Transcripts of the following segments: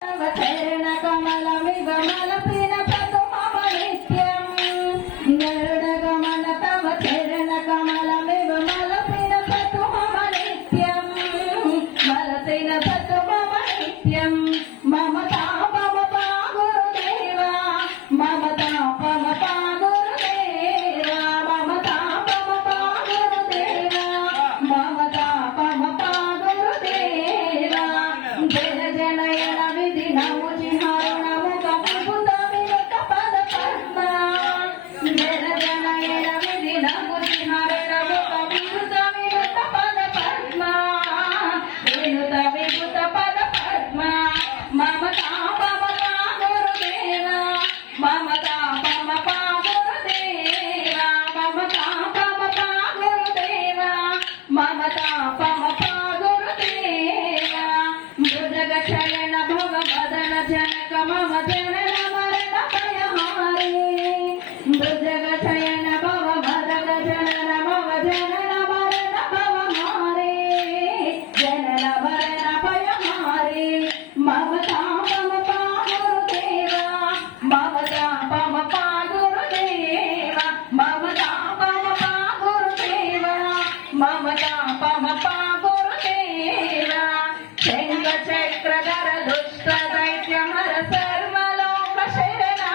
చరణ కమలమివ మలపిన ప్రతుమమ నిత్యం గరుడ గమన తవ చరణ కమలమివ మలపిన ప్రతుమమ నిత్యం మలపిన ప్రతుమమ నిత్యం మమతా మమతా గురుదేవా మమతా మమతా గురుదేవా మమతా మమతా గురుదేవా మమతా మమతా గురుదేవా జన జనయన విధి నము జిహారణము కపుత వినుత పద పద్మ జన జనయన విధి నము జిహారణము కపుత వినుత పద పద్మ వినుత వినుత పద పద్మ మమతా మమతా గురుదేవా మమతా మమతా గురుదేవా మమతా మమతా గురుదేవా మమతా మమతా గురుదేవా మృదగ శయన భవ మదన జనక మమ జనన మరణ భయహారి మృదగ శయన భవ మదన జనన మమ జనన మరణ భవహారి జనన మరణ భయహారి మమతా మమతా గురుదేవా మమతా మమతా గురుదేవా మమతా మమతా గురుదేవా మమతా మమతా గురుదేవా శంఖ చక్రధర దుష్ట దైత్యహర సర్వలోక శరణా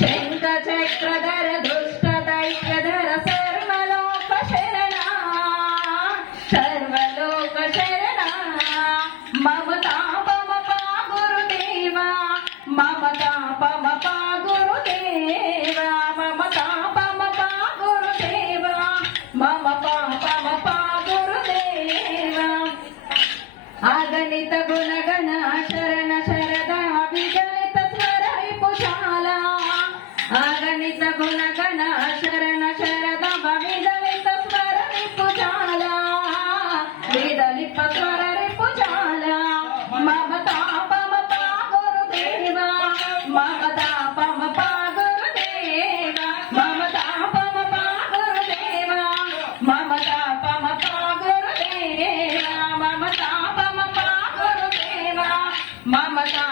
శంఖ చక్రధర దుష్ట దైత్యధర సర్వలోక శరణా సర్వలోక శరణా మమతా మమతా గురుదేవా మమతా మమతా గురుదేవా మమతా మమతా గురుదేవా మమతా మమతా గురుదేవా ఆగణిత గుణగణ శరణ శరద విగలిత స్వర విపుశాల ఆగణిత గుణగణ శరణ శరద విగలిత స్వర విపుశాల విదలిత స్వర విపుశాల మమతా మమతా గురుదేవా మమతా మమతా గురుదేవా మమతా మమతా గురుదేవా మమతా మమతా గురుదేవా మమతా మమతా గురుదేవా మమతా